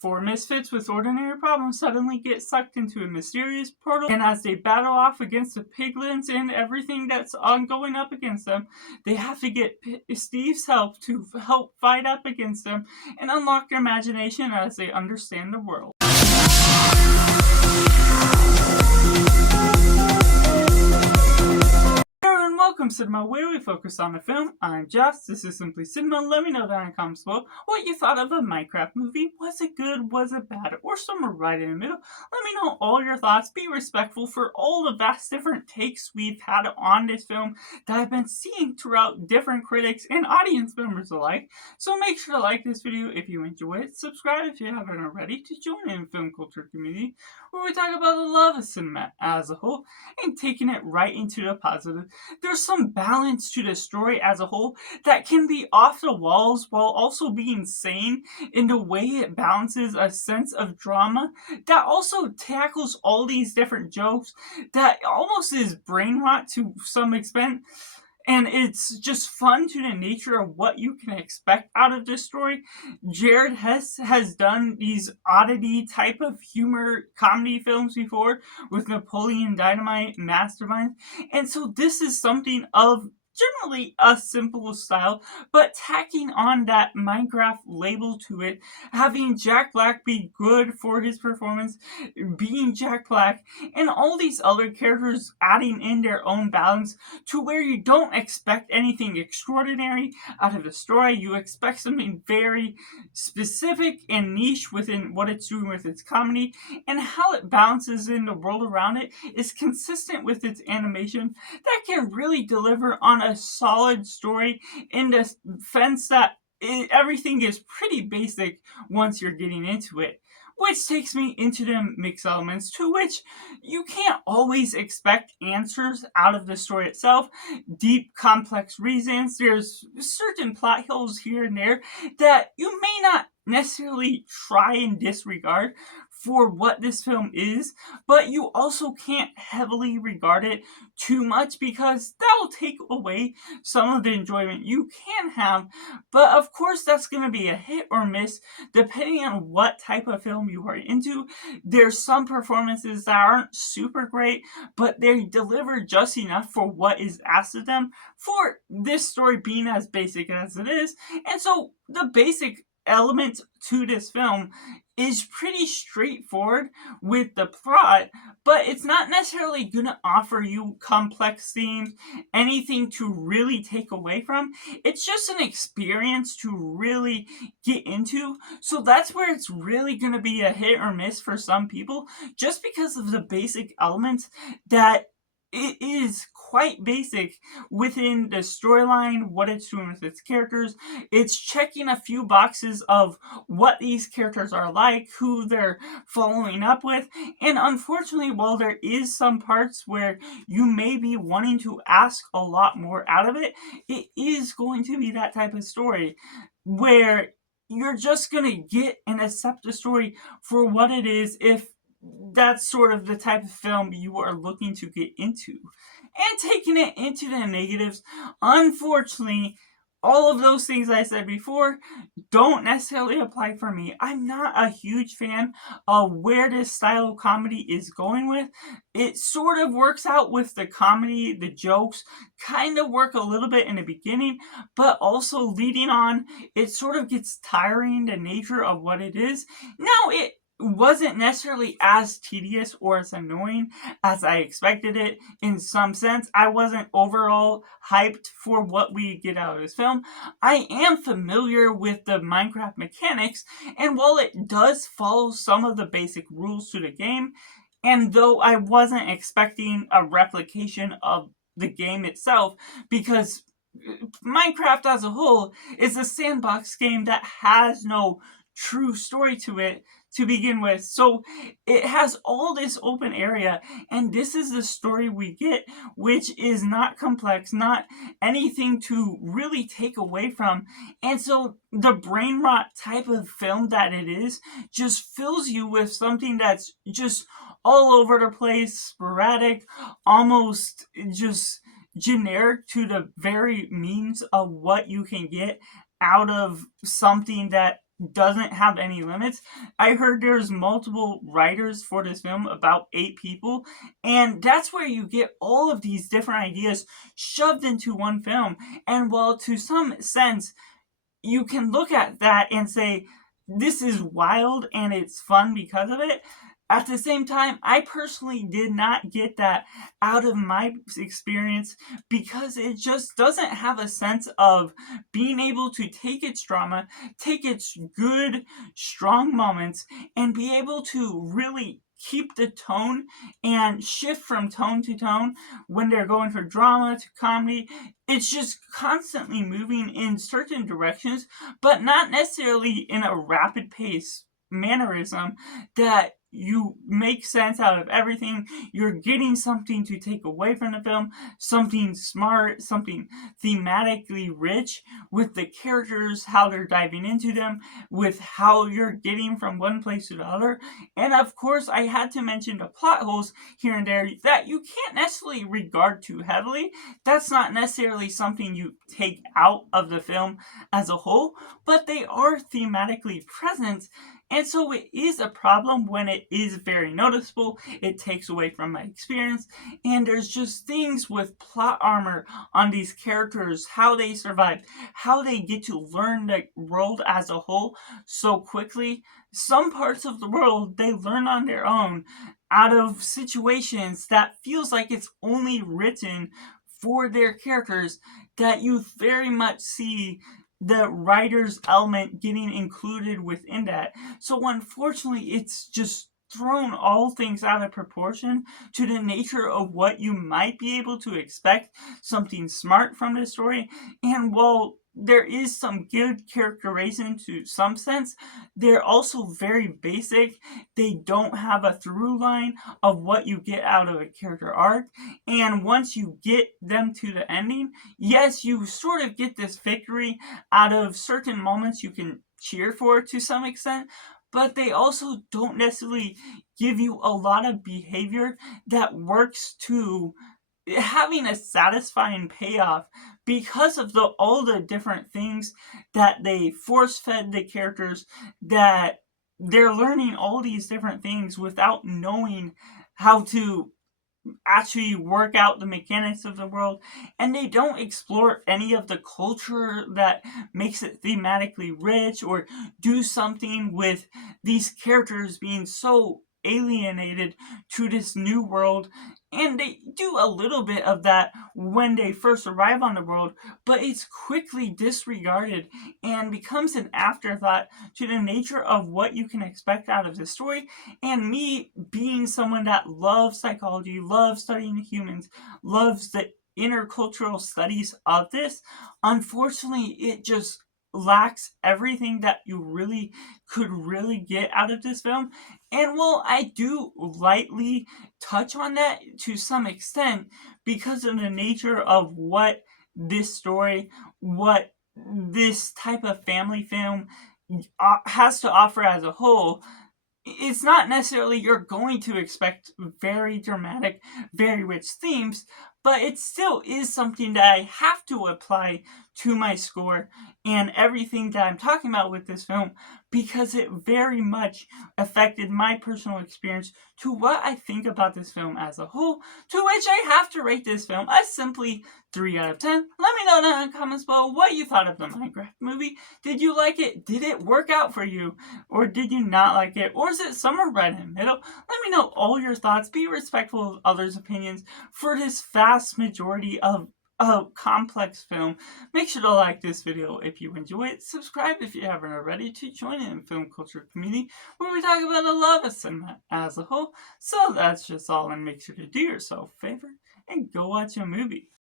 Four misfits with ordinary problems suddenly get sucked into a mysterious portal, and as they battle off against the piglins and everything that's ongoing up against them, they have to get Steve's help to help fight up against them and unlock their imagination as they understand the world. Welcome to Cinema, where we focus on the film. I'm Joss, this is Simply Cinema. Let me know down in the comments below what you thought of a Minecraft movie. Was it good, was it bad, or somewhere right in the middle? Let me know all your thoughts. Be respectful for all the vast different takes we've had on this film that I've been seeing throughout different critics and audience members alike. So make sure to like this video if you enjoy it, subscribe if you haven't already to join in the film culture community where we talk about the love of cinema as a whole and taking it right into the positive. There's some balance to the story as a whole that can be off the walls while also being sane in the way it balances a sense of drama that also tackles all these different jokes that almost is brain rot to some extent. And it's just fun to the nature of what you can expect out of this story. Jared Hess has done these oddity type of humor comedy films before with Napoleon Dynamite, Mastermind. And so this is something of generally a simple style, but tacking on that Minecraft label to it, having Jack Black be good for his performance, being Jack Black, and all these other characters adding in their own balance to where you don't expect anything extraordinary out of the story. You expect something very specific and niche within what it's doing with its comedy, and how it balances in the world around it is consistent with its animation that can really deliver on a solid story in the sense that everything is pretty basic once you're getting into it. Which takes me into the mix elements, to which you can't always expect answers out of the story itself. Deep, complex reasons. There's certain plot holes here and there that you may not necessarily try and disregard for what this film is, but you also can't heavily regard it too much because that will take away some of the enjoyment you can have. But of course, that's going to be a hit or miss depending on what type of film you are into. There's some performances that aren't super great, but they deliver just enough for what is asked of them for this story being as basic as it is. And so the basic element to this film is pretty straightforward with the plot, but it's not necessarily going to offer you complex themes, anything to really take away from. It's just an experience to really get into. So that's where it's really going to be a hit or miss for some people, just because of the basic elements that it is quite basic within the storyline, what it's doing with its characters. It's checking a few boxes of what these characters are like, who they're following up with, and unfortunately, while there is some parts where you may be wanting to ask a lot more out of it, it is going to be that type of story where you're just going to get and accept the story for what it is if that's sort of the type of film you are looking to get into. And taking it into the negatives, unfortunately, all of those things I said before don't necessarily apply for me. I'm not a huge fan of where this style of comedy is going with. It sort of works out with the comedy, the jokes kind of work a little bit in the beginning, but also leading on, it sort of gets tiring, the nature of what it is. Now, it wasn't necessarily as tedious or as annoying as I expected it in some sense. I wasn't overall hyped for what we get out of this film. I am familiar with the Minecraft mechanics, and while it does follow some of the basic rules to the game, and though I wasn't expecting a replication of the game itself, because Minecraft as a whole is a sandbox game that has no true story to it to begin with. So it has all this open area, and this is the story we get, which is not complex, not anything to really take away from. And so the brain rot type of film that it is just fills you with something that's just all over the place, sporadic, almost just generic to the very means of what you can get out of something that doesn't have any limits. I heard there's multiple writers for this film, about 8 people, and that's where you get all of these different ideas shoved into one film. And while to some sense you can look at that and say, this is wild and it's fun because of it. At the same time, I personally did not get that out of my experience because it just doesn't have a sense of being able to take its drama, take its good, strong moments, and be able to really keep the tone and shift from tone to tone when they're going from drama to comedy. It's just constantly moving in certain directions, but not necessarily in a rapid pace mannerism that you make sense out of everything. You're getting something to take away from the film, something smart, something thematically rich with the characters, how they're diving into them, with how you're getting from one place to the other. And of course, I had to mention the plot holes here and there that you can't necessarily regard too heavily. That's not necessarily something you take out of the film as a whole, but they are thematically present. And so it is a problem when it is very noticeable. It takes away from my experience. And there's just things with plot armor on these characters, how they survive, how they get to learn the world as a whole so quickly. Some parts of the world they learn on their own out of situations that feels like it's only written for their characters, that you very much see the writer's element getting included within that. So unfortunately, it's just thrown all things out of proportion to the nature of what you might be able to expect, something smart from this story. And while there is some good characterization to some sense, they're also very basic. They don't have a through line of what you get out of a character arc. And once you get them to the ending, yes, you sort of get this victory out of certain moments you can cheer for to some extent, but they also don't necessarily give you a lot of behavior that works to having a satisfying payoff because of all the different things that they force fed the characters, that they're learning all these different things without knowing how to actually work out the mechanics of the world, and they don't explore any of the culture that makes it thematically rich or do something with these characters being so alienated to this new world. And they do a little bit of that when they first arrive on the world, but it's quickly disregarded and becomes an afterthought to the nature of what you can expect out of the story. And me being someone that loves psychology, loves studying humans, loves the intercultural studies of this, unfortunately, it just lacks everything that you really could really get out of this film. And while I do lightly touch on that to some extent because of the nature of what this story, what this type of family film has to offer as a whole, it's not necessarily you're going to expect very dramatic, very rich themes, but it still is something that I have to apply to my score and everything that I'm talking about with this film because it very much affected my personal experience to what I think about this film as a whole, to which I have to rate this film a simply 3 out of 10. Let me know down in the comments below what you thought of the Minecraft movie. Did you like it? Did it work out for you? Or did you not like it? Or is it somewhere right in the middle? Let me know all your thoughts. Be respectful of others' opinions for this vast majority of a complex film. Make sure to like this video if you enjoy it. Subscribe if you haven't already to join in the film culture community where we talk about the love of cinema as a whole. So that's just all, and make sure to do yourself a favor and go watch a movie.